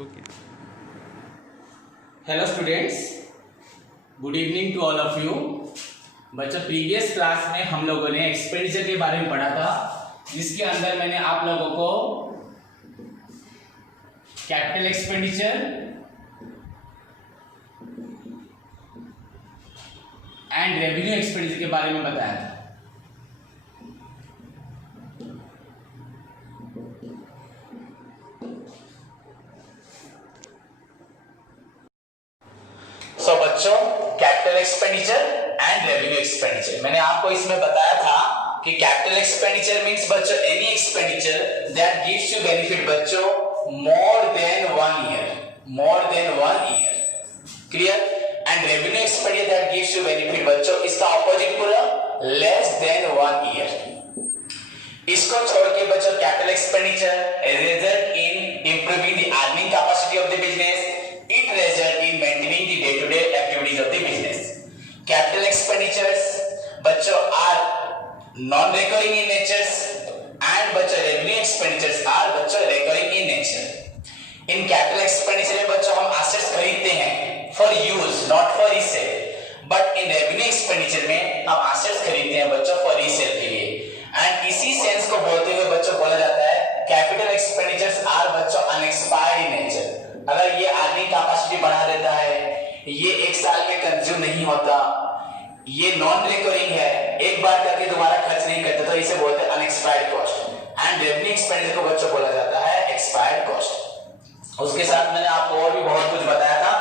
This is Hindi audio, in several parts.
Okay. Hello students, good evening to all of you. बच्चों, प्रीवियस क्लास में हम लोगों ने एक्सपेंडिचर के बारे में पढ़ा था, जिसके अंदर मैंने आप लोगों को capital expenditure and revenue expenditure के बारे में बताया था। सो बच्चों, capital expenditure and revenue expenditure, मैंने आपको इसमें बताया था कि कैपिटल एक्सपेंडिचर मींस बच्चों any expenditure that gives you benefit बच्चों more than 1 year, clear. And revenue expenditure that gives you benefit बच्चों, इसका ऑपोजिट पूरा लेस देन 1 ईयर। इसको छोड़ के बच्चों capital expenditure result in improving the earning capacity of the business, it result in maintaining the day-to-day activities of the business. Capital expenditures बच्चों are non-recurring in nature and बच्चों revenue expenditures are बच्चों recurring in nature. In capital expenditure में बच्चों हम assets खरीदते हैं for use, not for resale. But in revenue expenditure में हम assets खरीदते हैं बच्चों for resale के लिए. And इसी sense को बोलते हुए बच्चों बोला जाता है capital expenditures are बच्चों unexpired in nature. अगर ये अर्निंग कैपेसिटी बढ़ा देता है, ये एक साल में कंज्यूम नहीं होता, ये नॉन रिकरिंग है, एक बार करके दोबारा खर्च नहीं करते, तो इसे बोलते हैं unexpired cost. And revenue expenditure को बच्चों बोला जाता है एक्सपायर्ड कॉस्ट। उसके साथ मैंने आपको और भी बहुत कुछ बताया था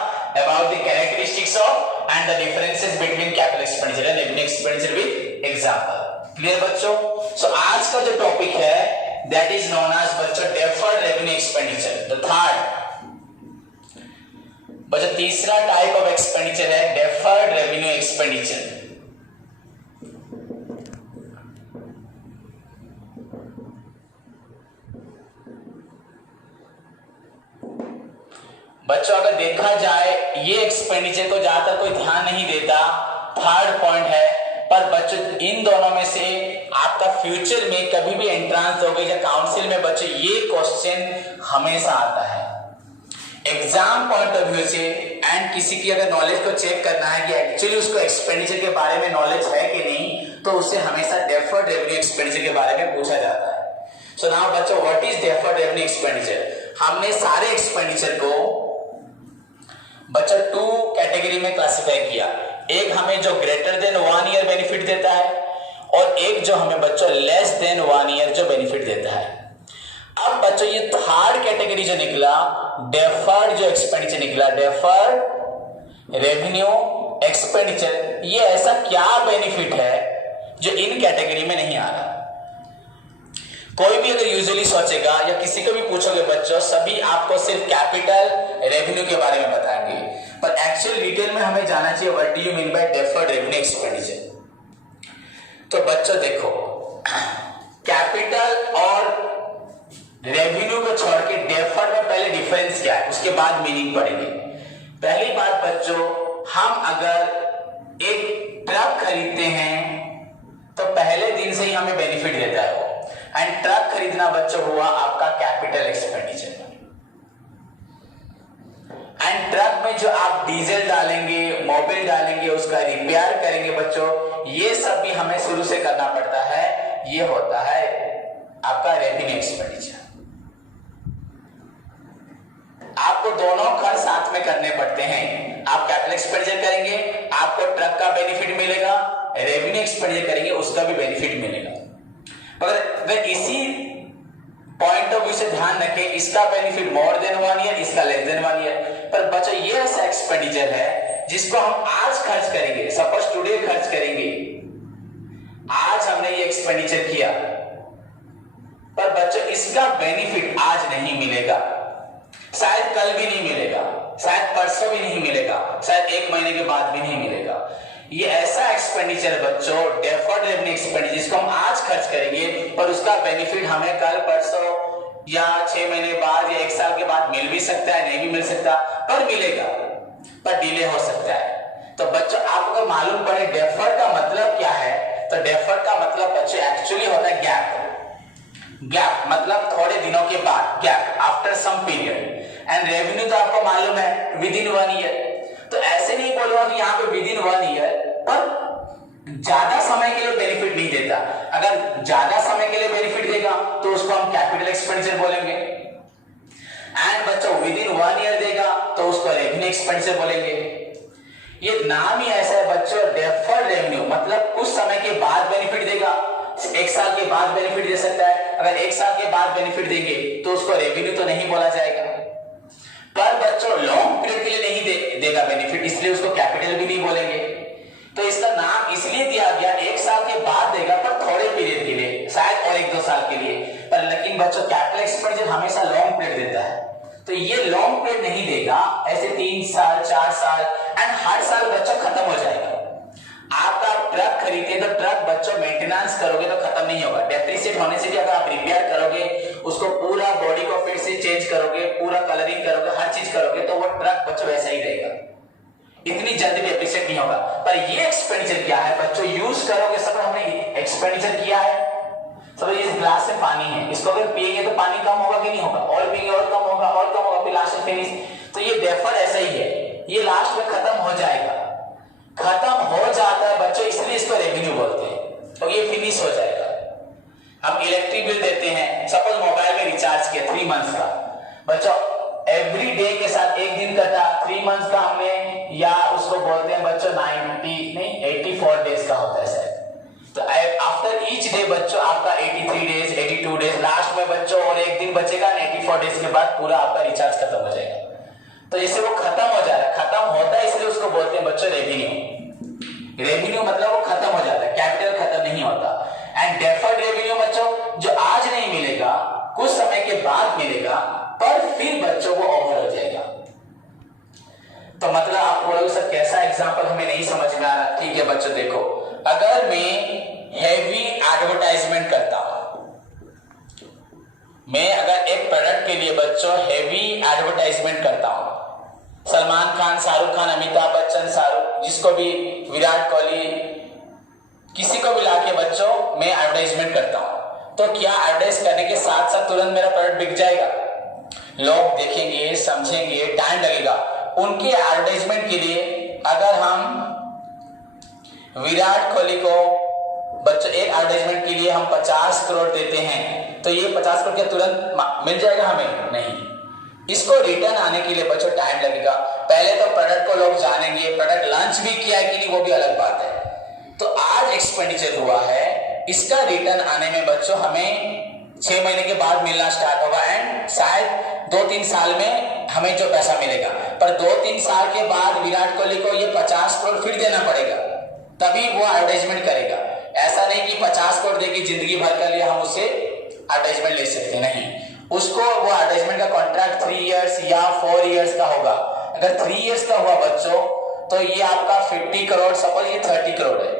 about the characteristics of and the differences between capital expenditure and revenue expenditure with example. Clear बच्चों? सो आज का जो टॉपिक है दैट इज नोन एज बच्चों deferred revenue expenditure. The third बच्चों तीसरा टाइप ऑफ एक्सपेंडिचर है डेफर्ड रेवेन्यू एक्सपेंडिचर। बच्चों अगर देखा जाए ये एक्सपेंडिचर को ज्यादातर कोई ध्यान नहीं देता, थर्ड पॉइंट है, पर बच्चों इन दोनों में से आपका फ्यूचर में कभी भी एंट्रेंस दोगे या काउंसिल में बच्चों ये क्वेश्चन हमेशा आता है एग्जाम पॉइंट ऑफ व्यू से। एंड किसी की अगर नॉलेज को चेक करना है कि एक्चुअली उसको एक्सपेंडिचर के बारे में नॉलेज है कि नहीं, तो उससे हमेशा डेफर्ड रेवेन्यू एक्सपेंडिचर के बारे में पूछा जाता है। सो नाउ बच्चों what is deferred revenue expenditure? हमने सारे एक्सपेंडिचर को बच्चों 2 कैटेगरी में क्लासिफाई किया। एक हमें जो ग्रेटर देन 1 ईयर बेनिफिट देता है और एक जो हमें बच्चों लेस देन 1 ईयर जो बेनिफिट देता है। अब बच्चों ये थर्ड कैटेगरी जो निकला डेफर्ड जो एक्सपेंडिचर निकला, डेफर्ड रेवेन्यू एक्सपेंडिचर, ये ऐसा क्या बेनिफिट है जो इन कैटेगरी में नहीं आ रहा? कोई भी अगर यूजुअली सोचेगा या किसी को भी पूछोगे बच्चों, सभी आपको सिर्फ कैपिटल रेवेन्यू के बारे में बताएंगे, पर एक्चुअल डिटेल में हमें जाना चाहिए what do you mean by deferred revenue expenditure. तो बच्चों देखो, कैपिटल और रेवेन्यू को छोड़ के डेफर्ड में पहले डिफरेंस क्या है, उसके बाद मीनिंग पढ़ेंगे। पहली बात बच्चों, हम अगर एक ट्रक खरीदते हैं तो पहले दिन से ही हमें बेनिफिट देता है वो, एंड ट्रक खरीदना बच्चों हुआ आपका कैपिटल एक्सपेंडिचर। एंड ट्रक में जो आप डीजल डालेंगे, मोबिल डालेंगे, उसका रिपेयर करेंगे बच्चों, ये सब भी हमें शुरू से करना पड़ता है, ये होता है आपका रेवेन्यू एक्सपेंडिचर। आपको दोनों खर्च साथ में करने पड़ते हैं। आप कैपिटल एक्सपेंडिचर करेंगे, आपको ट्रक का बेनिफिट मिलेगा, रेवेन्यू एक्सपेंडिचर करेंगे, उसका भी बेनिफिट मिलेगा। अगर इसी पॉइंट ऑफ व्यू से ध्यान रखें, इसका बेनिफिट मोर देन 1 ईयर, इसका लेस देन 1 ईयर, पर बच्चों ये ऐसा एक्सपेंडिचर है जिसको हम आज खर्च करेंगे, सपोज टुडे खर्च करेंगे, आज हमने ये एक्सपेंडिचर किया, पर बच्चों इसका बेनिफिट आज नहीं मिलेगा, शायद कल भी नहीं मिलेगा, शायद परसों भी नहीं मिलेगा, शायद 1 महीने के बाद भी नहीं मिलेगा। ये ऐसा एक्सपेंडिचर बच्चों डेफर्ड रेवेन्यू एक्सपेंडिचर जिसको हम आज खर्च करेंगे, पर उसका बेनिफिट हमें कल, परसों या 6 महीने बाद या 1 साल के बाद मिल भी सकता है, नहीं भी मिल सकता, पर मिलेगा, पर डिले हो सकता है। तो बच्चों आपको मालूम पड़े डेफर्ड का मतलब क्या है, तो डेफर्ड का मतलब बच्चों एक्चुअली होता है गैप। गैप मतलब थोड़े दिनों के बाद, gap after some period. And revenue तो आपको मालूम है विद इन 1 ईयर। तो ऐसे नहीं बोलूंगा कि यहाँ पे विद इन 1 ईयर, पर ज्यादा समय के लिए बेनिफिट नहीं देता। अगर ज्यादा समय के लिए बेनिफिट देगा तो उसको हम कैपिटल एक्सपेंडिचर बोलेंगे, एंड बच्चों विद इन 1 ईयर देगा तो उसको रेवेन्यू एक्सपेंडिचर बोलेंगे। ये नाम ही ऐसा है बच्चों, डेफर्ड रेवेन्यू, मतलब कुछ समय के बाद बेनिफिट देगा, 1 साल के बाद बेनिफिट दे सकता है। अगर 1 साल के बाद बेनिफिट देंगे तो उसको रेवेन्यू तो नहीं बोला जाएगा, पर बच्चों लॉन्ग पीरियड के लिए नहीं देगा बेनिफिट, इसलिए उसको कैपिटल भी नहीं बोलेंगे। तो इसका नाम इसलिए दिया गया 1 साल के बाद देगा पर थोड़े पीरियड के लिए, शायद और 1-2 साल के लिए, पर लेकिन बच्चों कैपिटल एक्सपेंडिचर हमेशा लॉन्ग पीरियड देता है। तो ये लॉन्ग पीरियड नहीं देगा, ऐसे 3 साल 4 साल, एंड हर साल बच्चों खत्म हो जाएगा। आपका ट्रक खरीदे तो ट्रक बच्चों मेंटेनेंस करोगे तो खत्म नहीं होगा, डेप्रिसिएट होने से भी अगर आप रिपेयर करोगे, उसको पूरा बॉडी को फिर से चेंज करोगे, पूरा कलरिंग करोगे, हर चीज करोगे, तो वो ट्रक बच्चों वैसा ही रहेगा, इतनी जल्दी डेप्रिसिएट नहीं होगा। पर ये एक्सपेंडिचर क्या है बच्चों, यूज करोगे, सब हमने एक्सपेंडिचर किया है। सब इस ग्लास में पानी है, इसको अगर पिएंगे तो पानी कम होगा कि नहीं होगा, और पिएंगे और कम होगा, और कम होगा, फिर लास्ट में फिनिश। तो ये डेफर ऐसा ही है, ये लास्ट में खत्म हो जाएगा, खत्म हो जाता है बच्चों, इसलिए इसको रेवेन्यू बोलते हैं। तो ये फिनिश हो जाएगा। हम इलेक्ट्रिक बिल देते हैं, सपोज मोबाइल में रिचार्ज किया 3 मंथ्स का, बच्चों एवरी डे के साथ 1 दिन कटा, 3 मंथ्स का हमने, या उसको बोलते हैं बच्चों 84 डेज का होता है शायद। तो आफ्टर ईच डे बच्चों आपका 83 डेज 82 डेज, लास्ट में बच्चों और 1 दिन बचेगा, 84 डेज के बाद पूरा आपका रिचार्ज खत्म हो जाएगा। तो जैसे वो खत्म हो जा रहा है, खत्म होता है, इसलिए उसको बोलते हैं बच्चों रेवेन्यू। रेवेन्यू मतलब वो खत्म हो जाता है, कैपिटल खत्म नहीं होता। एंड डेफर्ड रेवेन्यू बच्चों जो आज नहीं मिलेगा, कुछ समय के बाद मिलेगा, पर फिर बच्चों वो ओवर हो जाएगा। तो मतलब आप बोलोगे सर कैसा एग्जांपल, हमें नहीं समझ में आ रहा। ठीक है बच्चों देखो, अगर मैं हेवी एडवर्टाइजमेंट करता हूं, मैं अगर एक प्रोडक्ट के लिए बच्चों हेवी एडवर्टाइजमेंट करता हूं, सलमान खान, शाहरुख खान, अमिताभ बच्चन, शाहरुख, जिसको भी, विराट कोहली, किसी को भी लाके बच्चों मैं एडवर्टाइजमेंट करता हूं, तो क्या एडवर्टाइज करने के साथ साथ तुरंत मेरा प्रोडक्ट बिक जाएगा? लोग देखेंगे, समझेंगे, टाइम लगेगा। उनके एडवर्टाइजमेंट के लिए अगर हम विराट कोहली को बच्चों एक एडवर्टाइजमेंट के लिए हम 50 करोड़ देते हैं, तो ये 50 करोड़ क्या तुरंत मिल जाएगा हमें? नहीं, इसको रिटर्न आने के लिए बच्चों टाइम लगेगा। पहले तो प्रोडक्ट को लोग जानेंगे, प्रोडक्ट लॉन्च भी किया है कि नहीं वो भी अलग बात है। तो आज एक्सपेंडिचर हुआ है, इसका रिटर्न आने में बच्चों हमें 6 महीने के बाद मिलना स्टार्ट होगा, एंड शायद 2-3 साल में हमें जो पैसा मिलेगा। पर 2-3 साल के बाद विराट कोहली को ये 50 करोड़ फिर देना पड़ेगा, तभी वो एडवर्टाइजमेंट करेगा। ऐसा नहीं कि 50 करोड़ देके जिंदगी भर के लिए हम उससे एडवर्टाइजमेंट ले सकते, नहीं, उसको वो एडवर्टाइजमेंट का कॉन्ट्रैक्ट 3 इयर्स या 4 इयर्स का होगा। अगर 3 इयर्स का हुआ बच्चों, तो ये आपका 50 करोड़, सपोज ये 30 करोड़ है,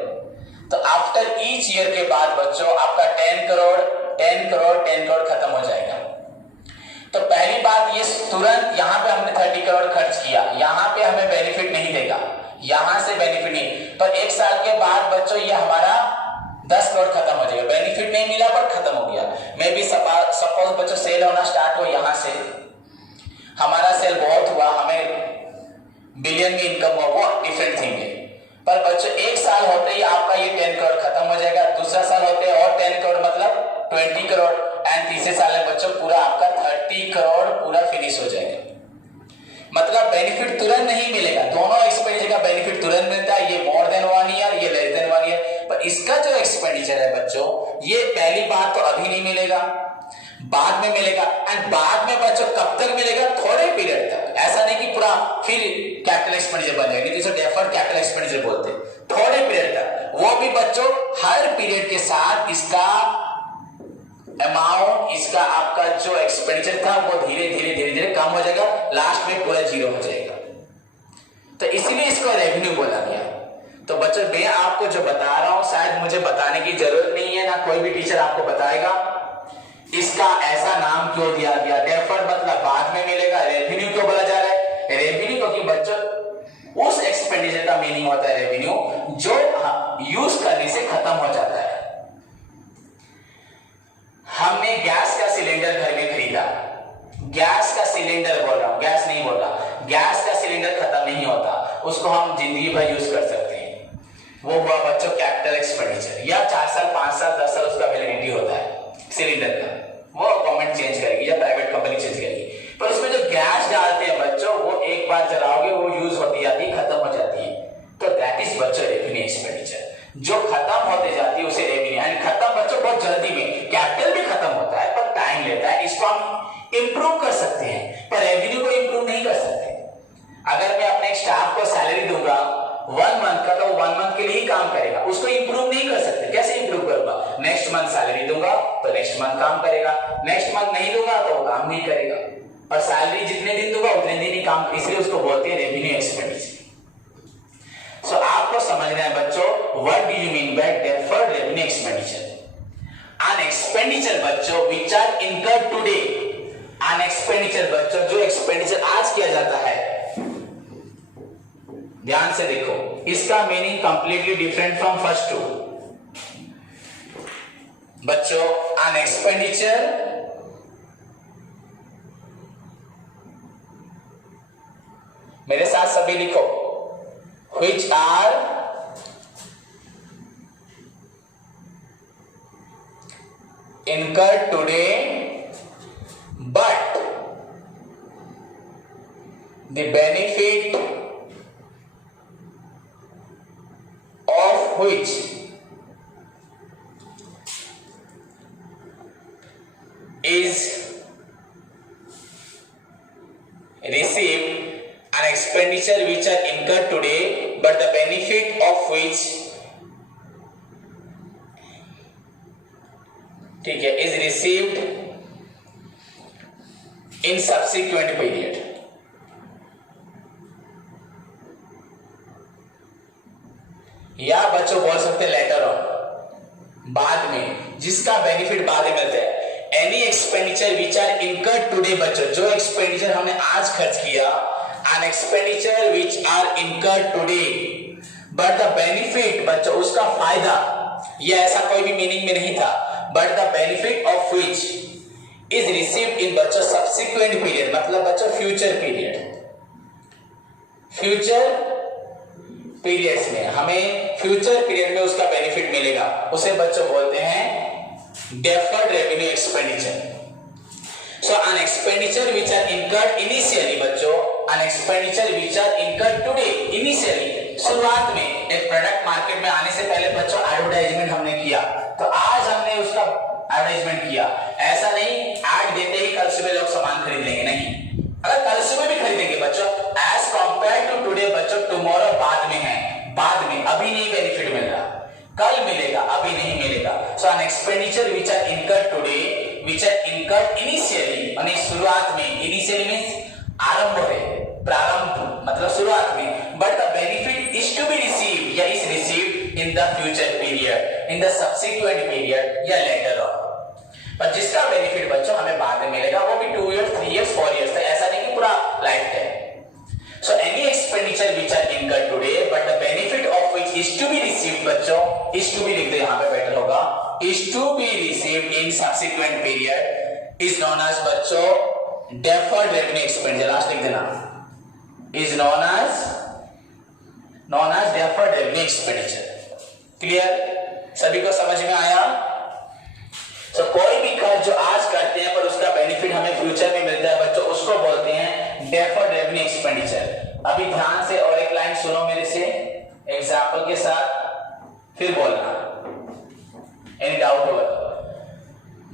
तो आफ्टर ईच ईयर के बाद बच्चों आपका 10 करोड़ 10 करोड़ 10 करोड़ खत्म हो जाएगा। तो पहली बात, ये तुरंत यहाँ पे हमने 30 करोड़ खर्च किया, यहाँ पे हमें बेनिफिट नहीं देगा, यहां से बेनिफिट नहीं, पर 1 साल के बाद बच्चों ये हमारा 10 करोड़ खत्म हो जाएगा। बेनिफिट नहीं मिला पर खत्म हो गया। मैं भी सपोज बच्चों सेल होना स्टार्ट हो, यहां से हमारा सेल बहुत हुआ, हमें बिलियन में इनकम हुआ, वो डिफरेंट थिंग है। पर बच्चों 1 साल होते ही आपका ये 10 करोड़ खत्म हो जाएगा, दूसरा साल होते और 10 करोड़ मतलब 20 करोड़, एंड तीसरे साल में बच्चों पूरा आपका 30 करोड़ पूरा फिनिश हो जाएगा। मतलब बेनिफिट तुरंत नहीं मिलेगा, दोनों एक्सपेंडिचर का बेनिफिट तुरंत मिलता है, ये मोर देन 1 ईयर, ये लेस देन 1 ईयर। पर इसका जो एक्सपेंडिचर है बच्चों, ये पहली बात तो अभी नहीं मिलेगा, बाद में मिलेगा, एंड बाद में बच्चों कब तक मिलेगा? थोड़े पीरियड तक। ऐसा नहीं कि पूरा फिर कैपिटल एक्सपेंडिचर बन जाएगा, जिसे डेफर्ड कैपिटल एक्सपेंडिचर बोलते हैं, थोड़े पीरियड तक। वो भी बच्चों हर पीरियड के साथ इसका अमाउंट, इसका आपका जो एक्सपेंडिचर था वो धीरे धीरे धीरे धीरे कम हो जाएगा, लास्ट में पूरा 0 हो जाएगा। तो इसीलिए इसको रेवेन्यू बोला गया। तो बच्चों मैं आपको जो बता रहा हूं, शायद मुझे बताने की जरूरत नहीं है, ना कोई भी टीचर आपको बताएगा इसका ऐसा नाम क्यों दिया गया। डेफर्ड मतलब बाद में मिलेगा, रेवेन्यू क्यों बोला जा रहा है? रेवेन्यू क्योंकि बच्चों उस एक्सपेंडिचर का मीनिंग होता है रेवेन्यू जो यूज करने से खत्म हो जाता है। हमने गैस का सिलेंडर घर में खरीदा, गैस का सिलेंडर बोल रहा हूं, गैस नहीं बोल रहा, गैस का सिलेंडर खत्म नहीं होता, उसको हम जिंदगी भर यूज कर सकते हैं, वो हुआ बच्चों कैपिटल एक्सपेंडिचर। या 4 साल 5 साल 10 साल उसका वैलिडिटी होता है सिलेंडर का, वो गवर्नमेंट चेंज करेगी या प्राइवेट कंपनी चेंज करेगी। पर उसमें जो गैस डालते हैं बच्चों, वो एक बार जलाओगे वो यूज होती जाती है, खत्म हो जाती है, तो दैट इज बच्चों रेवेन्यू एक्सपेंडिचर। जो खत्म होते जाती है उसे रेवेन्यू, यानी खत्म बच्चों बहुत जल्दी में, कैपिटल भी खत्म होता है पर टाइम लेता है, इसको हम इंप्रूव कर सकते हैं पर रेवेन्यू को इंप्रूव नहीं कर सकते। अगर मैं अपने स्टाफ को सैलरी दूंगा 1 मंथ का, तो 1 मंथ के लिए ही काम करेगा, उसको इंप्रूव नहीं कर सकते। कैसे इंप्रूव करूंगा? नेक्स्ट मंथ सैलरी दूंगा तो नेक्स्ट मंथ काम करेगा, नेक्स्ट मंथ नहीं दूंगा तो वो काम नहीं करेगा, और सैलरी जितने दिन दूंगा उतने दिन ही काम, इसलिए उसको बोलते हैं रेवेन्यू एक्सपेंडिचर। सो आपको समझना है बच्चों, what do you mean by deferred revenue expenditure? An expenditure बच्चों which are incurred today, an expenditure बच्चों जो एक्सपेंडिचर आज किया जाता है, ध्यान से देखो, इसका meaning completely different from first two बच्चों। एन एक्सपेंडिचर मेरे साथ सभी लिखो, which are incurred today but the benefit of which is received, an expenditure which are incurred today but the benefit of which, ठीक है, is received in subsequent period। या बच्चों बोल सकते लेटर ऑन, बाद में, जिसका बेनिफिट बाद में मिलता है। Any expenditure which are incurred today बच्चों, जो एक्सपेंडिचर हमने आज खर्च किया, an expenditure which are incurred today but the benefit बच्चों उसका फायदा, ये ऐसा कोई भी मीनिंग में नहीं था, but the benefit of which is received इन बच्चों सब्सिक्वेंट पीरियड, मतलब बच्चों फ्यूचर पीरियड, फ्यूचर पीरियड्स में हमें फ्यूचर पीरियड में उसका बेनिफिट मिलेगा, उसे बच्चों बोलते हैं deferred revenue expenditure. So an expenditure which are incurred initially बच्चों, an expenditure which are incurred today, initially शुरुआत में, एक प्रोडक्ट मार्केट में आने से पहले बच्चों एडवर्टाइजमेंट हमने किया, तो आज हमने उसका एडवर्टाइजमेंट किया, ऐसा नहीं ऐड देते ही कल सुबह लोग सामान खरीद लेंगे, नहीं, अगर कल सुबह भी खरीदेंगे बच्चों, एज कंपेयर टू टुडे बच्चों, टुमारो बाद में है, बाद में, अभी नहीं बेनिफिट मिल रहा, कल मिलेगा, अभी नहीं मिलेगा। So an expenditure which are incurred today, which are incurred initially, यानी शुरुआत में, इनिशियली मींस आरंभ है, प्रारंभ मतलब शुरुआत में, but the benefit is to be received या is received in the future period, in the subsequent period या लेटर ऑन। पर जिसका बेनिफिट बच्चों हमें बाद में मिलेगा वो भी 2 years 3 years 4 years तक, ऐसा नहीं कि पूरा life time. So any expenditure which are incurred today but the benefit of which is to be received बच्चों, इज टू बी लिख दो यहां पे बेटर होगा, is to be received in subsequent period is known as बच्चों डेफर्ड रेवेन्यू एक्सपेंडिचर, लास्ट लिख देना, is known as deferred revenue expenditure. Clear? सभी को समझ में आया? तो कोई भी खर्च जो आज करते हैं पर उसका बेनिफिट हमें फ्यूचर में मिलता है बच्चों, उसको बोलते हैं डेफर्ड रेवेन्यू एक्सपेंडिचर। अभी ध्यान से और एक लाइन सुनो मेरे से एग्जांपल के साथ, फिर बोलना, एनी डाउट हो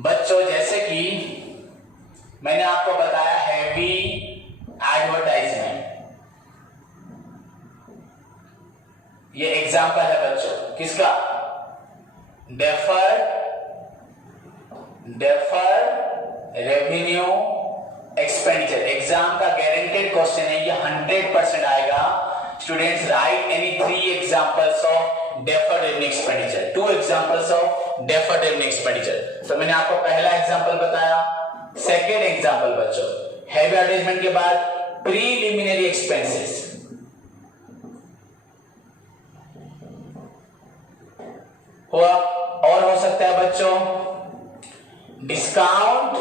बच्चों। जैसे कि मैंने आपको बताया हैवी एडवर्टाइजमेंट, ये एग्जांपल है बच्चों किसका? Deferred revenue expenditure. एग्जाम का गारंटेड क्वेश्चन है, ये 100% आएगा। Students right any 3 examples of deferred revenue expenditure, 2 examples of deferred revenue expenditure. तो मैंने आपको पहला एग्जांपल बताया, सेकंड एग्जांपल बच्चों हैवी एडवर्टाइजमेंट के बाद प्रीलिमिनरी एक्सपेंसेस, हुआ। और हो सकता है बच्चों discount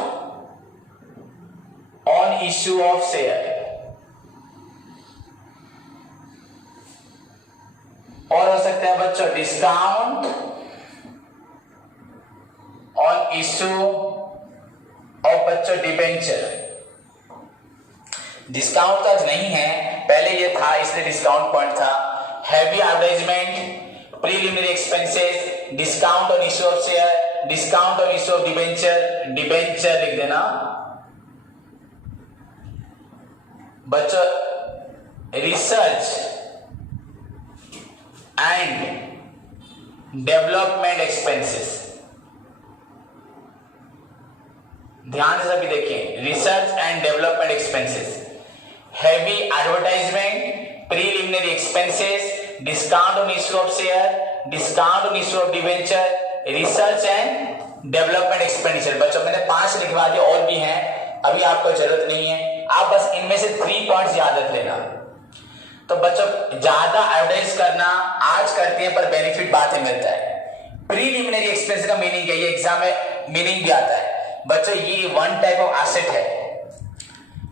on issue of share, और हो सकता है बच्चों डिस्काउंट ऑन इश्यू ऑफ बच्चों डिबेंचर। डिस्काउंट तो आज नहीं है, पहले ये था इसलिए डिस्काउंट पॉइंट था। Heavy advertisement, preliminary expenses, discount on issue of share, discount on issue of debenture, debenture लिख देना बच्चों। रिसर्च एंड डेवलपमेंट एक्सपेंसेस, ध्यान से सभी देखिए, research and development expenses, heavy advertisement, preliminary expenses, discount on issue of share, discount on issue of debenture, research and development expenditure. बच्चों मैंने 5 लिखवा दिए, और भी हैं, अभी आपको जरूरत नहीं है, आप बस इनमें से 3 पॉइंट्स याद रख लेना। तो बच्चों ज्यादा एडवर्टाइज करना आज करते हैं पर बेनिफिट बाद में मिलता है। प्रीलिमिनरी एक्सपेंस का मीनिंग है, ये एग्जाम में मीनिंग भी आता है बच्चों, ये वन टाइप ऑफ एसेट है,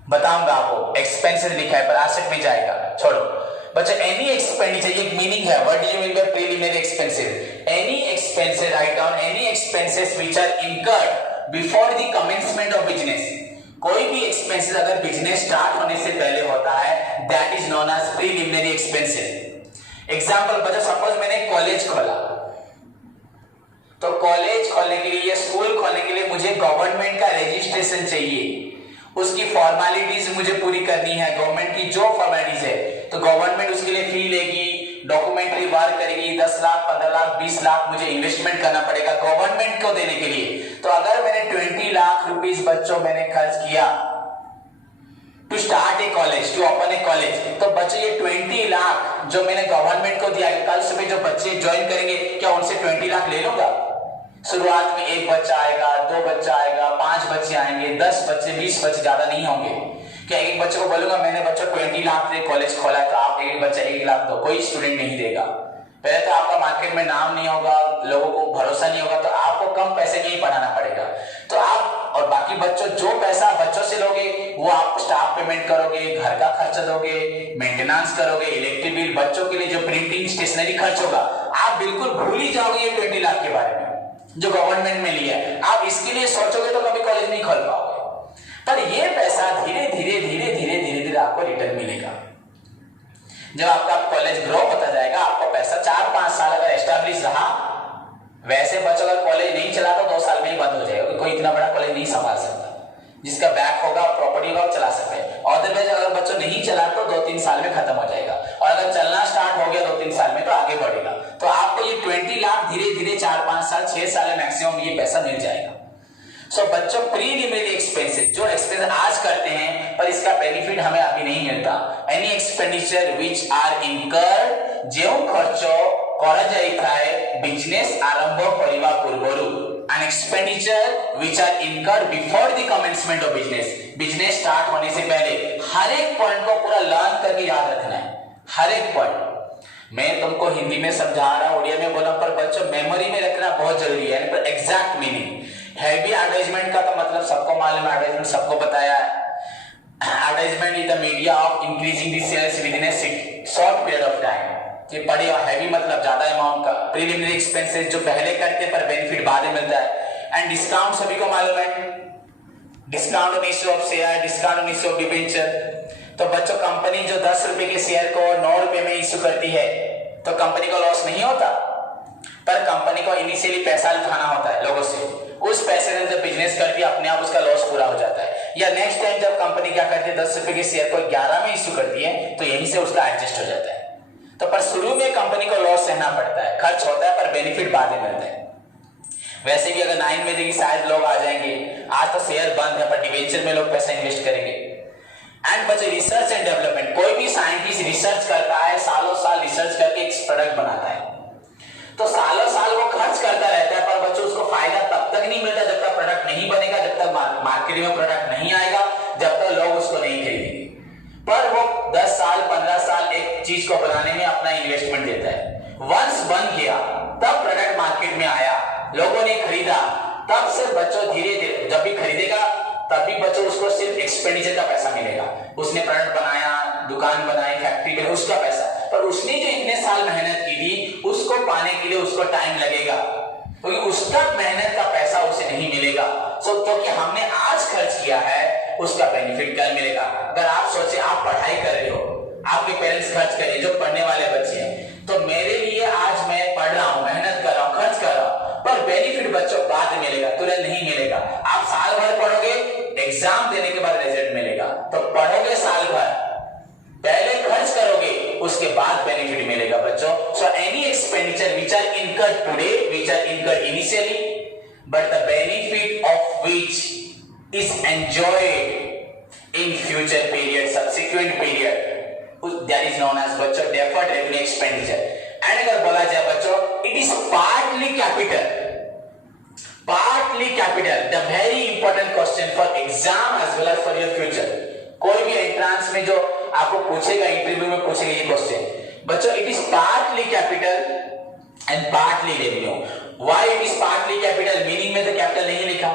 बताऊंगा आपको, एक्सपेंसेस लिखा है पर एसेट में जाएगा, छोड़ो बच्चों। एनी एक्सपेंडिचर, ये मीनिंग है, what do you mean by preliminary expenses? Any expenses, write down, any expenses which are incurred before the commencement of business. कोई भी एक्सपेंसेस अगर बिजनेस स्टार्ट होने से पहले होता है, that is known as preliminary expenses. Example बच्चों, सपोज मैंने कॉलेज खोला, तो कॉलेज खोलने के लिए या स्कूल खोलने के लिए मुझे गवर्नमेंट का रजिस्ट्रेशन चाहिए, उसकी फॉर्मेलिटीज मुझे पूरी करनी है, गवर्नमेंट की जो फॉर्मेलिटीज है, तो गवर्नमेंट उसके लिए फी लेगी, डॉक्यूमेंट्री वर्क करेगी, 10 लाख 15 लाख 20 लाख मुझे इन्वेस्टमेंट करना पड़ेगा गवर्नमेंट को देने के लिए। तो अगर मैंने 20 लाख रुपीस बच्चों मैंने खर्च किया to start a college, to open a college, तो बच्चों ये 20 लाख जो मैंने गवर्नमेंट को दिया, कल सुबह जो बच्चे ज्वाइन करेंगे क्या उनसे 20 लाख ले लूंगा? शुरुआत में 1 बच्चा आएगा, 2 बच्चा आएगा, 5 बच्चे आएंगे, 10 बच्चे, 20 बच्चे, ज्यादा नहीं होंगे। क्या एक बच्चे को बोलूंगा मैंने बच्चों 20 लाख से कॉलेज खोला है, तो आप एक बच्चा 1 लाख दो, कोई स्टूडेंट नहीं देगा। पहले तो आपका मार्केट में नाम नहीं होगा, लोगों को भरोसा नहीं होगा, तो आपको कम पैसे में ही पढ़ाना पड़ेगा। तो आप और बाकी बच्चों जो पैसा बच्चों से लोगे वो आप स्टाफ पेमेंट करोगे, घर का खर्चा दोगे, मेंटेनेंस करोगे, इलेक्ट्रिक बिल, बच्चों के लिए जो प्रिंटिंग स्टेशनरी खर्च होगा, आप बिल्कुल भूल ही जाओगे ये 20 लाख के बारे में जो गवर्नमेंट में लिया है। आप इसके लिए सोचोगे तो कभी कॉलेज नहीं खोल पाओगे, पर ये पैसा धीरे धीरे धीरे धीरे धीरे धीरे आपको रिटर्न मिलेगा। जब आपका कॉलेज ग्रो होता जाएगा, आपको पैसा 4-5 साल अगर एस्टैब्लिश रहा, वैसे बच्चों अगर कॉलेज नहीं चला तो 2 साल में ही बंद हो जाएगा, कोई इतना बड़ा कॉलेज नहीं संभाल सकता। जिसका बैक होगा, प्रॉपर्टी होगा, चला सकते हैं। अदरवाइज अगर बच्चों नहीं चला तो 2-3 साल में खत्म हो जाएगा, और अगर चलना स्टार्ट हो गया 2-3 साल में तो आगे बढ़ेगा। तो आपको ये 20 लाख धीरे धीरे 4-5 साल 6 साल में मैक्सिमम ये पैसा मिल जाएगा। सो बच्चों प्रीलिमिनरी एक्सपेंसेस, जो एक्सपेंस आज करते हैं पर इसका बेनिफिट हमें अभी नहीं मिलता। Any expenditure which are incurred, जो खर्चो करा जाए बिजनेस आरंभ करिवा पूर्वरु, an expenditure which are incurred before the commencement of business, business start होने से पहले। हर एक पॉइंट को पूरा लर्न करके याद रखना है, हर एक पॉइंट। मैं तुमको हिंदी में समझा रहा हूं, उड़िया में बोला, पर बच्चों मेमोरी में रखना बहुत जरूरी है, पर एग्जैक्ट मीनिंग। हैवी एडवर्टाइजमेंट का तो मतलब सबको मालूम है, एडवर्टाइजमेंट सबको बताया है। Advertisement is the media of increasing the sales within a short period of time. ये पढ़े, और हैवी मतलब ज्यादा अमाउंट का। प्रीलिमिनरी एक्सपेंसेस जो पहले करते पर बेनिफिट बाद में मिलता है। एंड डिस्काउंट सभी को मालूम है, discount on issue of share, discount on issue of debenture. तो बच्चों कंपनी जो 10 रुपए के शेयर को 9 रुपए में इश्यू करती है तो कंपनी को लॉस नहीं होता, पर कंपनी को इनिशियली पैसा उठाना होता है लोगों से, उस पैसे से जब बिजनेस करती है अपने आप उसका लॉस पूरा हो जाता है। या नेक्स्ट टाइम जब कंपनी क्या करती है 10 रुपए के शेयर को 11 में इश्यू करती है तो यहीं से उसका एडजस्ट हो जाता है। तो पर शुरू में कंपनी को लॉस सहना पड़ता है, खर्च होता है, पर बेनिफिट बाद में मिलता है। वैसे भी अगर 9 में देखिए शायद लोग आ जाएंगे, आज तो शेयर बंद है पर डिवेंचर में लोग पैसा इन्वेस्ट करेंगे। एंड बच्चे रिसर्च एंड डेवलपमेंट, कोई भी साइंटिस्ट रिसर्च करता है, सालों साल रिसर्च करके एक प्रोडक्ट बनाता है, तो सालों साल वो खर्च करता रहता है, पर बच्चों उसको फायदा तब तक नहीं मिलता जब तक प्रोडक्ट नहीं बनेगा, जब तक मार्केट में प्रोडक्ट नहीं आएगा, जब तक लोग उसको नहीं खरीदेंगे। पर वो 10 साल 15 साल एक चीज को बनाने में अपना इन्वेस्टमेंट देता है। वंस बन गया तब प्रोडक्ट मार्केट में आया, लोगों ने खरीदा, तब से बच्चों धीरे धीरे जब भी खरीदेगा तभी बच्चों उसको सिर्फ एक्सपेंडिचर का पैसा मिलेगा। उसने प्रोडक्ट बनाया, दुकान बनाई, फैक्ट्री बनाई, उसका पैसा। पर उसने जो इतने साल मेहनत की थी उसको पाने के लिए उसको टाइम लगेगा, क्योंकि उसका मेहनत का पैसा उसे नहीं मिलेगा। सो क्योंकि हमने आज खर्च किया है उसका बेनिफिट कल मिलेगा। अगर आप सोचे आप पढ़ाई कर रहे हो, आपके पेरेंट्स खर्च कर रहे हैं, जो पढ़ने वाले बच्चे हैं, तो मेरे लिए आज मैं पढ़ रहा हूं, मेहनत कर रहा हूं, खर्च कर रहा हूं, पर बेनिफिट बच्चों बाद में मिलेगा, तुरंत नहीं मिलेगा। आप साल भर पढ़ोगे, एग्जाम देने के बाद रिजल्ट मिलेगा। तो पढ़ोगे साल भर, पहले खर्च करोगे, उसके बाद बेनिफिट मिलेगा बच्चों। सो any expenditure which are incurred today, which are incurred initially, but the benefit of which is enjoyed in future period, subsequent period, that is known as बच्चों deferred revenue expenditure. And अगर बोला जाए बच्चों, it is partly capital, partly capital, the very important question for exam as well as for your future. कोई भी एंट्रेंस में जो आपको पूछेगा, इंटरव्यू में पूछेगा ये क्वेश्चन बच्चों, it is partly capital and partly revenue. Why it is partly capital? Meaning में तो कैपिटल नहीं लिखा,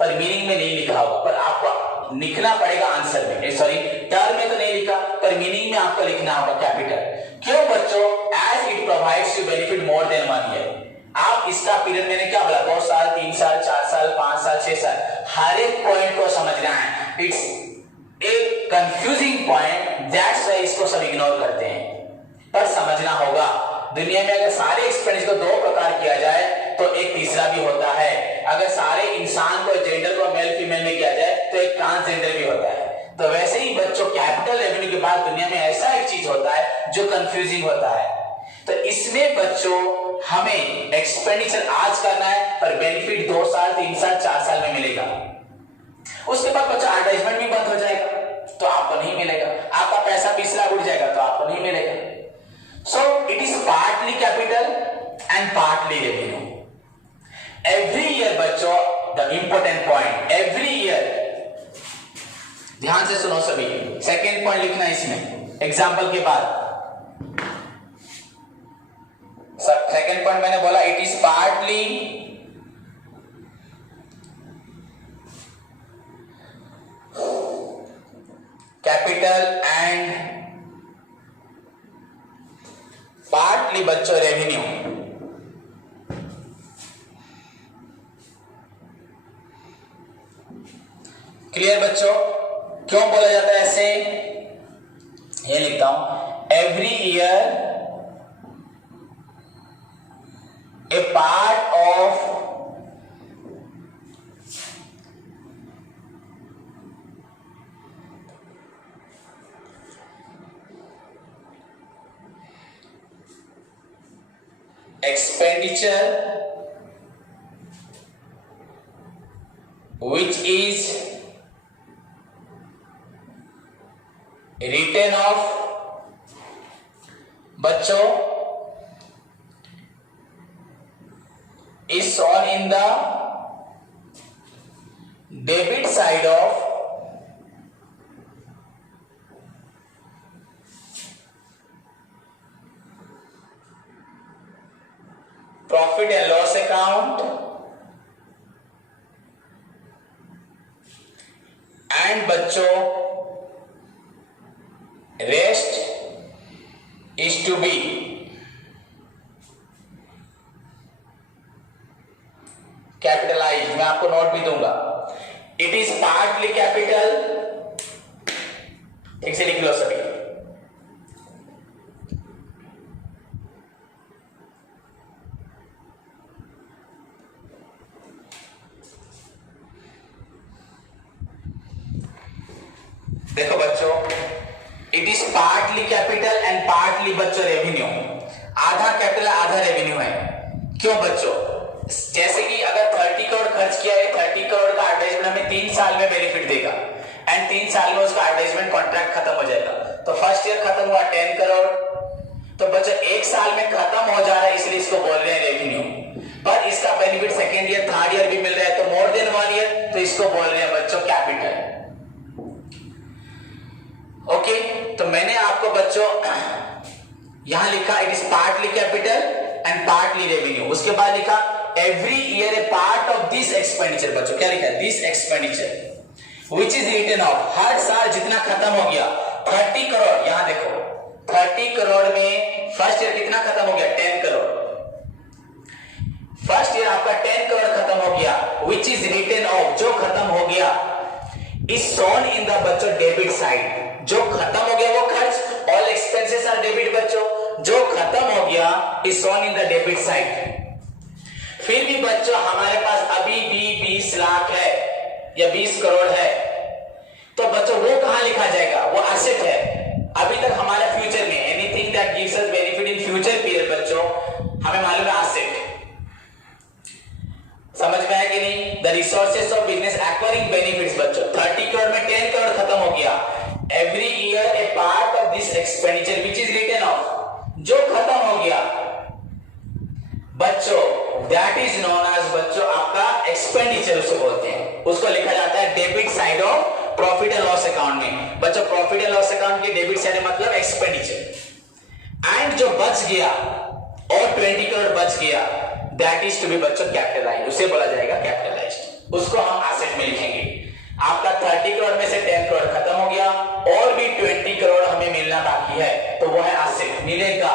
पर मीनिंग में नहीं लिखा होगा, पर आपको लिखना पड़ेगा आंसर में, सॉरी टर्म में तो नहीं लिखा, पर मीनिंग में आपको लिखना होगा कैपिटल। क्यों बच्चों? As it provides you benefit more than 1 year. आप इसका पीरियड मैंने क्या बोला, 2 साल, 3 साल, 4 साल, 5 साल, 6 साल, हर एक पॉइंट को समझना है। इट्स एक कंफ्यूजिंग पॉइंट, दैट्स व्हाई इसको सब इग्नोर करते हैं, पर समझना होगा। दुनिया में अगर सारे एक्सपेंडिचर को 2 प्रकार किया जाए तो एक तीसरा भी होता है। अगर सारे इंसान को, जेंडर को मेल फीमेल में किया जाए तो एक ट्रांसजेंडर भी होता है। तो वैसे ही बच्चों कैपिटल रेवेन्यू के बाद दुनिया में ऐसा एक चीज होता है जो कंफ्यूजिंग होता है। तो इसमें बच्चों हमें एक्सपेंडिचर आज करना है, पर बेनिफिट 2 साल, 3 साल, 4 साल में मिलेगा। उसके बाद बच्चों एडवर्टाइजमेंट भी बंद हो जाएगा तो आपको नहीं मिलेगा, आपका पैसा 20 लाख उड़ जाएगा तो आपको नहीं मिलेगा। So it is partly capital and partly revenue. Every year बच्चों, the important point, every year, ध्यान से सुनो सभी, सेकेंड पॉइंट लिखना इसमें एग्जाम्पल के बाद। सेकेंड पॉइंट मैंने बोला it is partly capital and partly बच्चों रेवेन्यू। क्लियर बच्चों? क्यों बोला जाता है ऐसे? ये लिखता हूं, every year a part of expenditure which is written off बच्चों is shown in the debit side of profit and loss account and बच्चों rest is to be capitalized। मैं आपको नोट भी दूंगा। It is partly capital, ठीक से लिख लो सभी। देखो बच्चों, it is partly capital and partly बच्चों रेवेन्यू। आधा कैपिटल आधा रेवेन्यू है। क्यों बच्चों? जैसे कि अगर 30 करोड़ खर्च किया है, 30 करोड़ का एडवर्टाइजमेंट हमें 3 साल में बेनिफिट देगा एंड 3 साल में उसका एडवर्टाइजमेंट कॉन्ट्रैक्ट खत्म हो जाएगा। तो फर्स्ट ईयर खत्म हुआ 10 करोड़, तो बच्चों 1 साल में खत्म हो जा रहा है, इसलिए इसको बोल रहे हैं रेवेन्यू। पर इसका benefit second year, third year भी मिल रहा है, तो मोर देन 1 ईयर, तो इसको बोल रहे हैं बच्चों कैपिटल। ओके, तो मैंने आपको बच्चों यहां लिखा it is partly capital and partly revenue. उसके बाद लिखा every year a part of this expenditure. बच्चों क्या लिखा है? This expenditure which is written off, हर साल जितना खत्म हो गया 30 करोड़, यहां देखो 30 करोड़ में फर्स्ट ईयर कितना खत्म हो गया 10 करोड़, फर्स्ट ईयर आपका 10 करोड़ खत्म हो गया, विच इज रिटन ऑफ, जो खत्म हो गया, इज सोन इन द बच्चों डेबिट साइड, जो खत्म हो गया वो खर्च, ऑल एक्सपेंसेस आर डेबिट बच्चों, जो खत्म हो गया is shown in the debit side. फिर भी बच्चों हमारे पास अभी भी 20 लाख है या 20 करोड़ है, तो बच्चों वो कहां लिखा जाएगा, वो एसेट है, अभी तक हमारे फ्यूचर में anything that gives us benefit in future period बच्चों हमें मालूम है एसेट, समझ में आया कि नहीं। The resources of business acquiring benefits बच्चों 30 करोड़ में 10 करोड़ खत्म हो गया, every year a part of this expenditure which is written off, जो खत्म हो गया बच्चों दैट इज नोन एज बच्चों आपका एक्सपेंडिचर उसको बोलते हैं, उसको लिखा जाता है debit side of profit and loss account में बच्चों, प्रॉफिट एंड लॉस अकाउंट के डेबिट साइड मतलब एक्सपेंडिचर, एंड जो बच गया और 20 करोड़ बच गया दैट इज टू बी बच्चों कैपिटलाइज्ड, उसे बोला जाएगा कैपिटलाइज्ड, उसको हम एसेट में लिखेंगे। आपका 30 करोड़ में से 10 करोड़ खत्म हो गया और भी 20 करोड़ हमें मिलना बाकी है, तो वो है एसेट, मिलेगा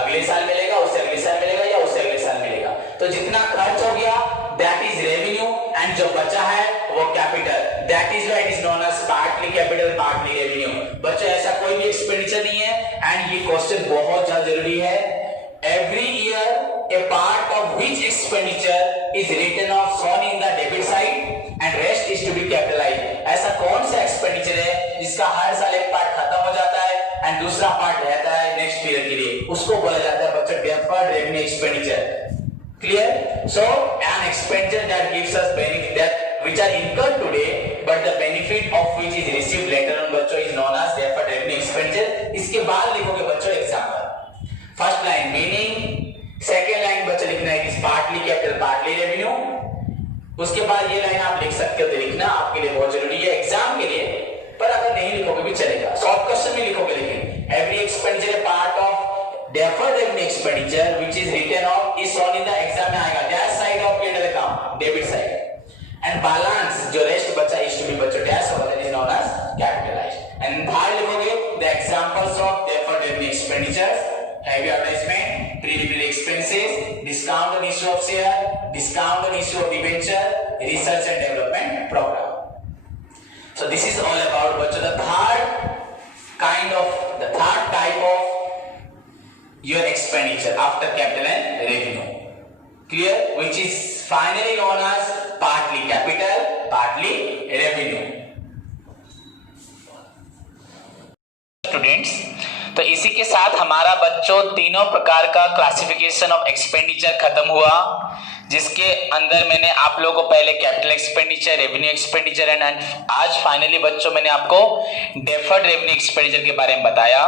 अगले साल मिलेगा, उससे अगले साल मिलेगा या उससे अगले साल मिलेगा, तो जितना खर्च हो गया दैट इज रेवेन्यू, एंड जो बचा है वो capital, that is why it is known as partly capital partly revenue. बच्चों ऐसा कोई भी एक्सपेंडिचर नहीं है, एंड ये क्वेश्चन बहुत ज्यादा जरूरी है, every year a part of which expenditure is written off shown in the debit side and rest is to be capitalized, ऐसा कौन सा एक्सपेंडिचर है जिसका हर साल एक पार्ट खत्म हो जाता है एंड दूसरा पार्ट रहता है नेक्स्ट पीरियड के लिए, उसको बोला जाता है बच्चों deferred revenue expenditure. Clear? So an expenditure that gives us benefit that which are incurred today but the benefit of which is received later on बच्चों is known as deferred revenue expenditure। इसके बाद लिखोगे बच्चों example, first line meaning, second line बच्चे लिखना है is partly capital partly revenue, उसके बाद ये लाइन आप लिख सकते हो, तो लिखना आपके लिए बहुत जरूरी है एग्जाम के लिए, पर अगर नहीं लिखोगे भी चलेगा, शॉर्ट क्वेश्चन में लिखोगे, लेकिन every expenditure a part of deferred revenue expenditure which is written off is shown in the exam में आएगा dash side of P&L account debit side, and balance जो रेस्ट बचा इज टू बी बच्चों डैश होगा that is known as capitalised. And third लिखोगे the examples of deferred revenue expenditures, heavy advertisement, preliminary expenses, discount on issue of share, discount on issue of debenture, research and development program. So this is all about bachcho the third type of your expenditure after capital and revenue. Clear? Which is finally known as partly capital, partly revenue. Students, तो इसी के साथ हमारा बच्चों तीनों प्रकार का क्लासिफिकेशन ऑफ एक्सपेंडिचर खत्म हुआ, जिसके अंदर मैंने आप लोगों को पहले capital expenditure, revenue expenditure and आज फाइनली बच्चों मैंने आपको डेफर्ड रेवेन्यू एक्सपेंडिचर के बारे में बताया।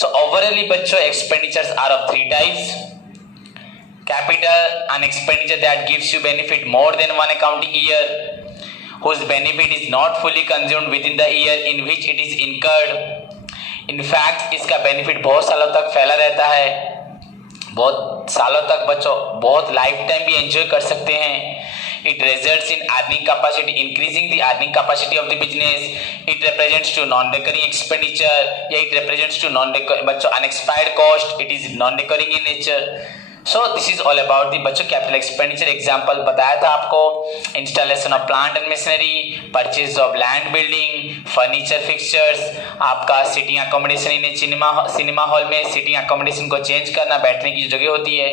सो ओवरऑली बच्चों expenditures are of 3 types, capital an expenditure that gives you benefit more than one accounting year whose benefit is not fully consumed within the year in which it is incurred। In fact इसका बेनिफिट बहुत सालों तक फैला रहता है, बहुत सालों तक बच्चों बहुत लाइफ टाइम भी एंजॉय कर सकते हैं। It results in earning capacity, increasing the earning capacity of the business. It represents to non recurring expenditure, या इट रिप्रेजेंट्स टू नॉन बच्चों unexpired cost, it is non recurring in nature. So this is all about the बच्चों कैपिटल एक्सपेंडिचर। एग्जांपल बताया था आपको, installation of plant and machinery, purchase of land building, furniture fixtures, आपका sitting accommodation in cinema hall में सिटिंग अकोमोडेशन को चेंज करना, बैठने की जो जगह होती है,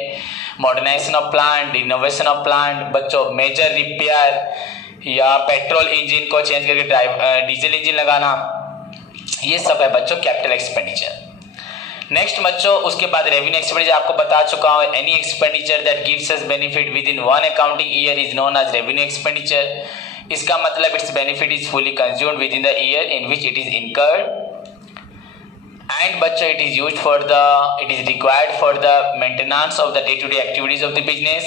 modernisation of plant, renovation of plant, बच्चों मेजर रिपेयर या पेट्रोल इंजन को चेंज करके डीजल इंजन लगाना, ये सब है बच्चों कैपिटल एक्सपेंडिचर। नेक्स्ट बच्चों उसके बाद रेवेन्यू एक्सपेंडिचर आपको बता चुका हूं, any expenditure that gives us benefit within one accounting year is known as revenue expenditure. इसका मतलब its benefit is fully consumed within the year in which it is incurred, and बच्चों it is required for the maintenance of the day to day activities of the business.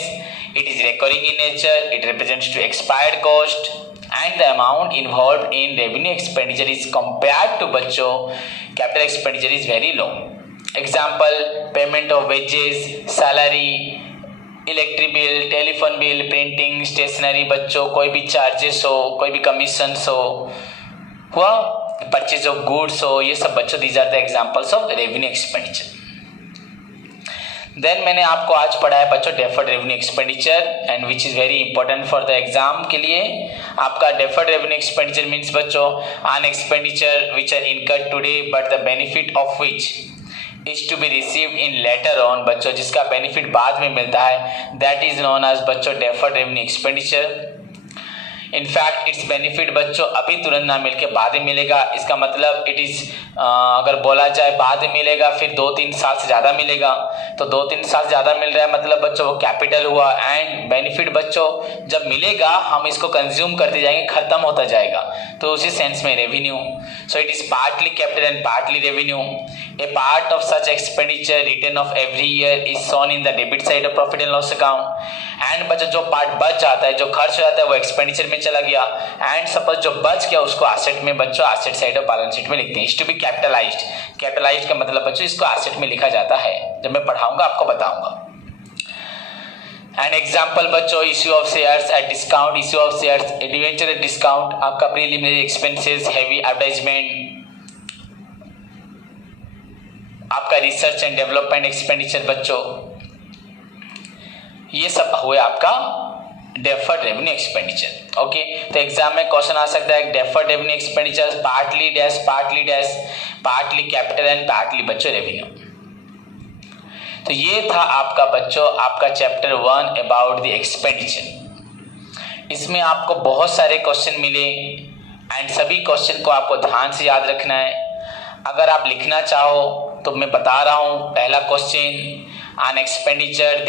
It is recurring in nature, it represents to expired cost, and the amount involved in revenue expenditure is compared to बच्चों capital expenditure is very low. Example, payment of wages, salary, electric bill, telephone bill, printing, stationery बच्चों, कोई भी चार्जेस हो, कोई भी कमीशन हो, हुआ परचेज ऑफ गुड्स हो, ये सब बच्चों these are the examples of revenue expenditure. Then मैंने आपको आज पढ़ा है बच्चों deferred revenue expenditure and which is very important for the exam के लिए। आपका डेफर्ड रेवेन्यू एक्सपेंडिचर मीन्स बच्चों an expenditure which are incurred today but the benefit of which is to be received in later on, बच्चों जिसका बेनिफिट बाद में मिलता है, दैट इज नोन एज बच्चों deferred revenue expenditure. In fact it's benefit बच्चों अभी तुरंत ना मिलके बाद में मिलेगा, इसका मतलब इट इज अगर बोला जाए बाद में मिलेगा फिर 2-3 साल से ज़्यादा मिलेगा, तो 2-3 साल से ज़्यादा मिल रहा है मतलब बच्चों वो कैपिटल हुआ। एंड बेनिफिट बच्चों जब मिलेगा हम इसको कंज्यूम करते जाएंगे, खत्म होता जाएगा, तो उसी सेंस में revenue. So it is partly capital and partly revenue. A part of such expenditure return of every year is shown in the debit side of profit and loss account. And बच्चों जो पार्ट बच जाता है, जो खर्च हो जाता है वो एक्सपेंडिचर में चला गया, एंड सपोज जो बच गया उसको एसेट में बच्चों asset side of balance sheet में लिखते हैं। Is to be capitalised. Capitalised का मतलब बच्चों इसको एसेट में लिखा जाता है, जब मैं पढ़ाऊंगा आपको बताऊंगा। एंड एग्जाम्पल बच्चों issue of shares at discount, issue of shares debenture at discount, आपका प्रीलिमिनरी एक्सपेंसेस, हेवी एडवर्टाइजमेंट, आपका रिसर्च एंड डेवलपमेंट एक्सपेंडिचर बच्चों, ये सब हुए आपका डेफर्ड रेवेन्यू एक्सपेंडिचर। ओके, तो एग्जाम में क्वेश्चन आ सकता है deferred revenue expenditure partly dash partly dash, partly capital and partly बच्चों रेवेन्यू। तो ये था आपका बच्चों आपका चैप्टर 1 अबाउट द एक्सपेंडिचर। इसमें आपको बहुत सारे क्वेश्चन मिले एंड सभी क्वेश्चन को आपको ध्यान से याद रखना है। अगर आप लिखना चाहो तो मैं बता रहा हूं, पहला question an expenditure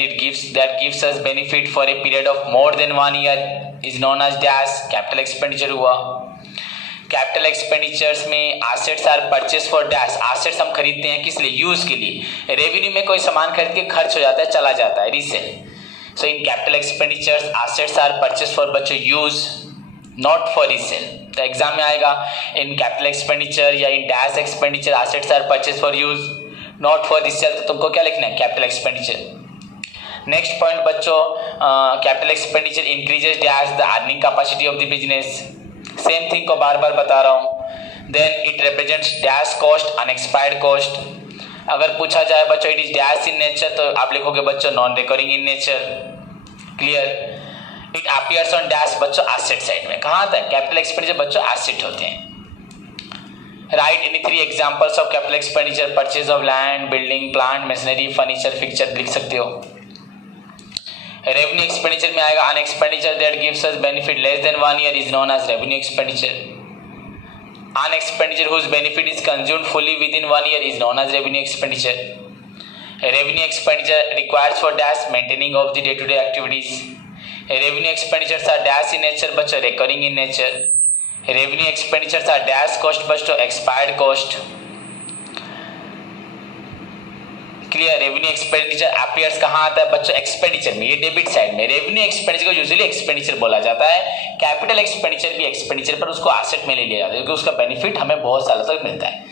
that gives us benefit for a period of more than 1 year is known as dash capital expenditure हुआ। कैपिटल एक्सपेंडिचर्स में assets are purchased for dash, assets हम खरीदते हैं किस लिए, यूज के लिए। रेवेन्यू में कोई सामान खरीद के खर्च हो जाता है, चला जाता है, resale. So in capital expenditures assets are purchased for बच्चों यूज, नॉट फॉर रीसेल। तो एग्जाम में आएगा इन कैपिटल एक्सपेंडिचर या in dash expenditure assets are purchased for use not for resale, तो तुमको क्या लिखना है, कैपिटल एक्सपेंडिचर। नेक्स्ट पॉइंट बच्चों capital expenditure increases dash the earning capacity of the business, same thing को बार बार बता रहा हूं। Then it represents dash cost unexpired cost. अगर पूछा जाए बच्चों it is dash in nature, तो आप लिखोगे बच्चों non recurring in nature. Clear. It appears on dash बच्चों एसेट साइड में, कहाँ आता है, कैपिटल एक्सपेंडिचर बच्चों एसेट होते हैं। Write any 3 examples of capital expenditure, purchase of land, building, plant, machinery, furniture, fixture लिख सकते हो। रेवेन्यू एक्सपेंडिचर में आएगा an expenditure that gives us benefit less than 1 year is known as revenue expenditure. An expenditure whose benefit is consumed fully within 1 year is known as revenue expenditure. Revenue expenditure requires for dash maintaining of the day to day activities. Revenue expenditures are dash in nature बच्चों recurring in nature. Revenue expenditures are dash cost बच्चों expired cost. Clear. Revenue expenditure appears कहाँ आता है बच्चों, एक्सपेंडिचर में, ये डेबिट साइड में। रेवेन्यू एक्सपेंडिचर को यूजुअली एक्सपेंडिचर बोला जाता है। कैपिटल एक्सपेंडिचर भी एक्सपेंडिचर पर उसको एसेट में ले लिया जाता है क्योंकि उसका बेनिफिट हमें बहुत सालों तक मिलता है।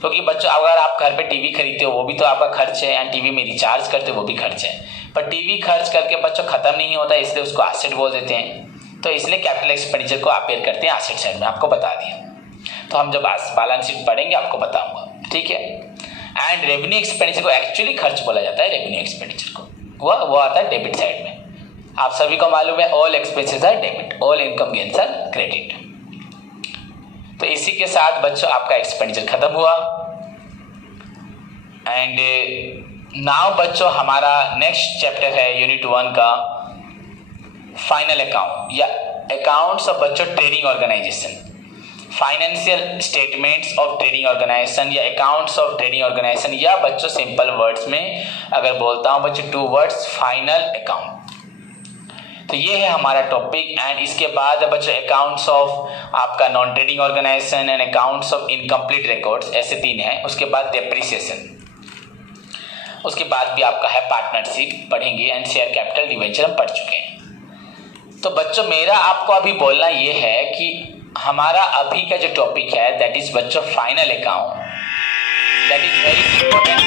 क्योंकि बच्चों अगर आप घर पे टीवी खरीदते हो वो भी तो आपका खर्च है, एंड टीवी में रिचार्ज करते हो वो भी खर्च है, पर टीवी खर्च करके बच्चों खत्म नहीं होता, इसलिए उसको एसेट बोल देते हैं। तो इसलिए कैपिटल एक्सपेंडिचर को अपेयर करते हैं एसेट साइड में, आपको बता दिया। तो हम जब बैलेंस शीट पढ़ेंगे आपको बताऊंगा, ठीक है। एंड रेवेन्यू एक्सपेंडिचर को एक्चुअली खर्च बोला जाता है, रेवेन्यू एक्सपेंडिचर को वो आता है डेबिट साइड में। आप सभी को मालूम है all expenses are debit, all income gains are credit. तो इसी के साथ बच्चों आपका एक्सपेंडिचर खत्म हुआ। एंड नाउ बच्चों हमारा नेक्स्ट चैप्टर है यूनिट 1 का फाइनल अकाउंट या अकाउंट्स ऑफ बच्चों trading organisation, financial statements of trading organisation या अकाउंट्स ऑफ ट्रेडिंग ऑर्गेनाइजेशन, या बच्चों सिंपल वर्ड्स में अगर बोलता हूं बच्चों 2 वर्ड्स फाइनल अकाउंट। तो ये है हमारा टॉपिक। एंड इसके बाद बच्चों अकाउंट्स ऑफ आपका non trading organisation and accounts of incomplete records, ऐसे 3 हैं। उसके बाद डेप्रिसिएशन, उसके बाद भी आपका है पार्टनरशिप पढ़ेंगे, एंड शेयर कैपिटल डिवेंचर हम पढ़ चुके हैं। तो बच्चों मेरा आपको अभी बोलना ये है कि हमारा अभी का जो टॉपिक है दैट इज बच्चों final account, that is very important.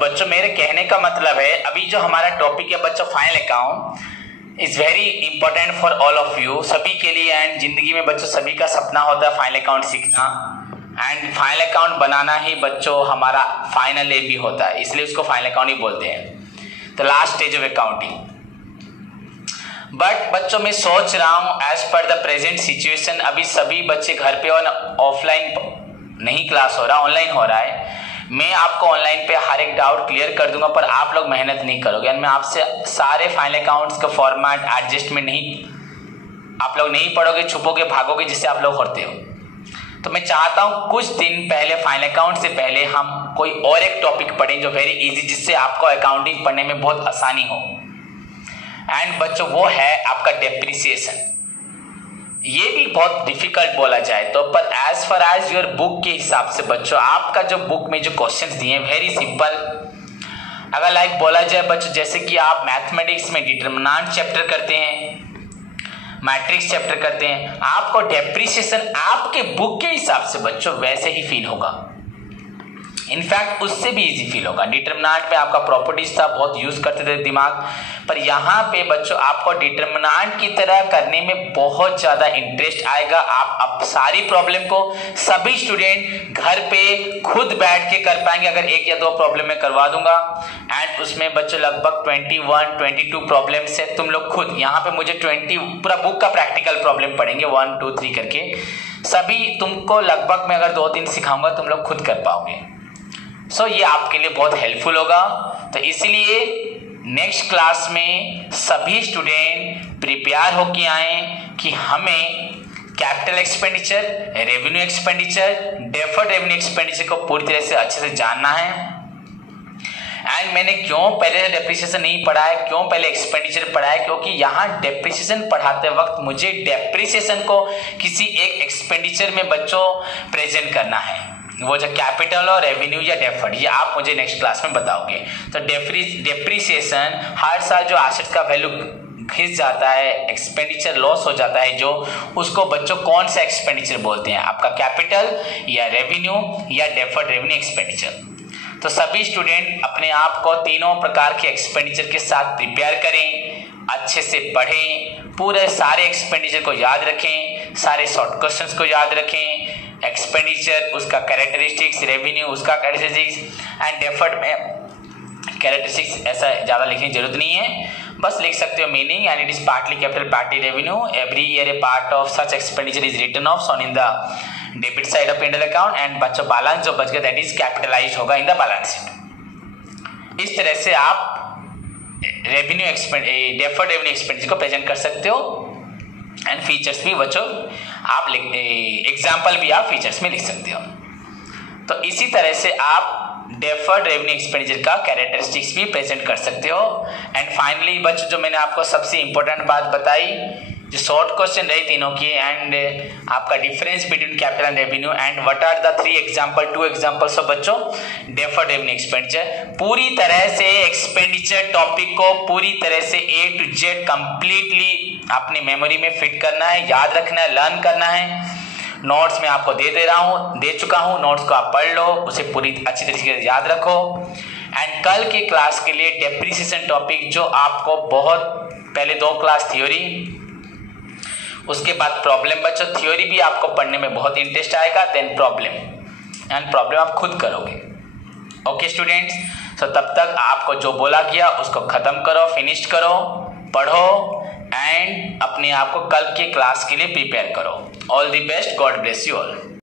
बच्चों मेरे कहने का मतलब है, अभी जो हमारा टॉपिक है बच्चों final account is very important for all of you, सभी के लिए। एंड जिंदगी में बच्चों सभी का सपना होता है फाइनल अकाउंट सीखना, एंड फाइनल अकाउंट बनाना ही बच्चों हमारा फाइनल ए भी होता है, इसलिए उसको फाइनल अकाउंट ही बोलते हैं, the last stage of accounting. But बच्चों मैं सोच रहा हूँ as per the present situation, अभी सभी बच्चे घर पे और ऑफलाइन नहीं क्लास हो रहा, ऑनलाइन हो रहा है। मैं आपको ऑनलाइन पे हर एक डाउट क्लियर कर दूंगा, पर आप लोग मेहनत नहीं करोगे एंड मैं आपसे सारे फाइनल अकाउंट्स का फॉर्मेट एडजस्टमेंट नहीं, आप लोग नहीं पढ़ोगे, छुपोगे, भागोगे, जिससे आप लोग होते हो। तो मैं चाहता हूँ कुछ दिन पहले फाइनल अकाउंट से पहले हम कोई और एक टॉपिक पढ़ें जो वेरी इजी, जिससे आपको अकाउंटिंग पढ़ने में बहुत आसानी हो। एंड बच्चों वो है आपका डेप्रिसिएशन। ये भी बहुत डिफिकल्ट बोला जाए तो, पर as far as your book के हिसाब से बच्चों आपका जो बुक में जो क्वेश्चंस दिए हैं वेरी सिंपल। अगर लाइक बोला जाए बच्चों, जैसे कि आप मैथमेटिक्स में डिटरमिनेंट चैप्टर करते हैं, मैट्रिक्स चैप्टर करते हैं, आपको डेप्रिसिएशन आपके बुक के हिसाब से बच्चों वैसे ही फील होगा, इनफैक्ट उससे भी इजी फील होगा। डिटरमिनेंट में आपका प्रॉपर्टीज था, बहुत यूज करते थे दिमाग, पर यहाँ पे बच्चों आपको डिटरमिनेंट की तरह करने में बहुत ज्यादा इंटरेस्ट आएगा। आप सारी प्रॉब्लम को सभी स्टूडेंट घर पे खुद बैठ के कर पाएंगे, अगर एक या दो प्रॉब्लम में करवा दूंगा। एंड उसमें बच्चों लगभग 21-22 प्रॉब्लम है, तुम लोग खुद यहाँ पे मुझे 20 पूरा बुक का प्रैक्टिकल प्रॉब्लम पढ़ेंगे 1 2 3 करके, सभी तुमको लगभग मैं अगर 2-3 सिखाऊंगा तुम लोग खुद कर पाओगे। सो ये आपके लिए बहुत हेल्पफुल होगा। तो इसलिए नेक्स्ट क्लास में सभी स्टूडेंट प्रिपेयर होके आए कि हमें capital expenditure, revenue expenditure, deferred revenue expenditure को पूरी तरह से अच्छे से जानना है। एंड मैंने क्यों पहले डेप्रिसिएशन नहीं पढ़ा है, क्यों पहले एक्सपेंडिचर पढ़ा है, क्योंकि यहाँ डेप्रिसिएशन पढ़ाते वक्त मुझे डेप्रिसिएशन को किसी एक एक्सपेंडिचर में बच्चों प्रेजेंट करना है, वो जो कैपिटल और रेवेन्यू या डेफर्ड, ये आप मुझे नेक्स्ट क्लास में बताओगे। तो डेप्रिसिएशन हर साल जो एसेट्स का वैल्यू घिस जाता है, एक्सपेंडिचर लॉस हो जाता है जो, उसको बच्चों कौन सा एक्सपेंडिचर बोलते हैं, आपका कैपिटल या रेवेन्यू या डेफर्ड रेवेन्यू एक्सपेंडिचर। तो सभी स्टूडेंट अपने आप को तीनों प्रकार के एक्सपेंडिचर के साथ प्रिपेयर करें, अच्छे से पढ़ें, पूरे सारे एक्सपेंडिचर को याद रखें, सारे शॉर्ट क्वेश्चंस को याद रखें, एक्सपेंडिचर उसका कैरेक्टरिस्टिक्स, रेवेन्यू उसका कैरेक्टरिस्टिक्स, एंड डेफर्ड में कैरेक्टरिस्टिक्स ऐसा ज़्यादा लिखने की जरूरत नहीं है, बस लिख सकते हो meaning, and it is partly capital partly revenue, every year a part of such expenditure is written off on in the debit side of P&L account, and बच्चों बैलेंस जो बच गया दैट इज कैपिटलाइज होगा इन द बैलेंस शीट। इस तरह से आप रेवेन्यू डेफर्ड रेवेन्यू एक्सपेंडिचर को प्रेजेंट कर सकते हो। एंड फीचर्स भी बच्चों आप एग्जाम्पल भी आप फीचर्स में लिख सकते हो। तो इसी तरह से आप डेफर्ड रेवेन्यू एक्सपेंडिचर का कैरेक्टरिस्टिक्स भी प्रेजेंट कर सकते हो। एंड फाइनली बच्चों जो मैंने आपको सबसे इंपॉर्टेंट बात बताई, जो शॉर्ट क्वेश्चन रहे तीनों की, एंड आपका difference between capital and revenue, and what are the 2 examples of बच्चों डेफर्ड रेवेन्यू एक्सपेंडिचर। पूरी तरह से एक्सपेंडिचर टॉपिक को पूरी तरह से A to Z कंप्लीटली अपनी मेमोरी में फिट करना है, याद रखना है, लर्न करना है। नोट्स में आपको दे चुका हूँ, नोट्स को आप पढ़ लो, उसे पूरी अच्छी तरीके से याद रखो। एंड कल की क्लास के लिए डेप्रिसिएशन टॉपिक जो आपको बहुत पहले 2 क्लास थ्योरी, उसके बाद प्रॉब्लम बच्चों, थ्योरी भी आपको पढ़ने में बहुत इंटरेस्ट आएगा, देन प्रॉब्लम, एंड प्रॉब्लम आप खुद करोगे। ओके स्टूडेंट्स, तो तब तक आपको जो बोला गया उसको खत्म करो, फिनिश करो, पढ़ो, एंड अपने आप को कल के क्लास के लिए प्रिपेयर करो। All the best, God bless you all.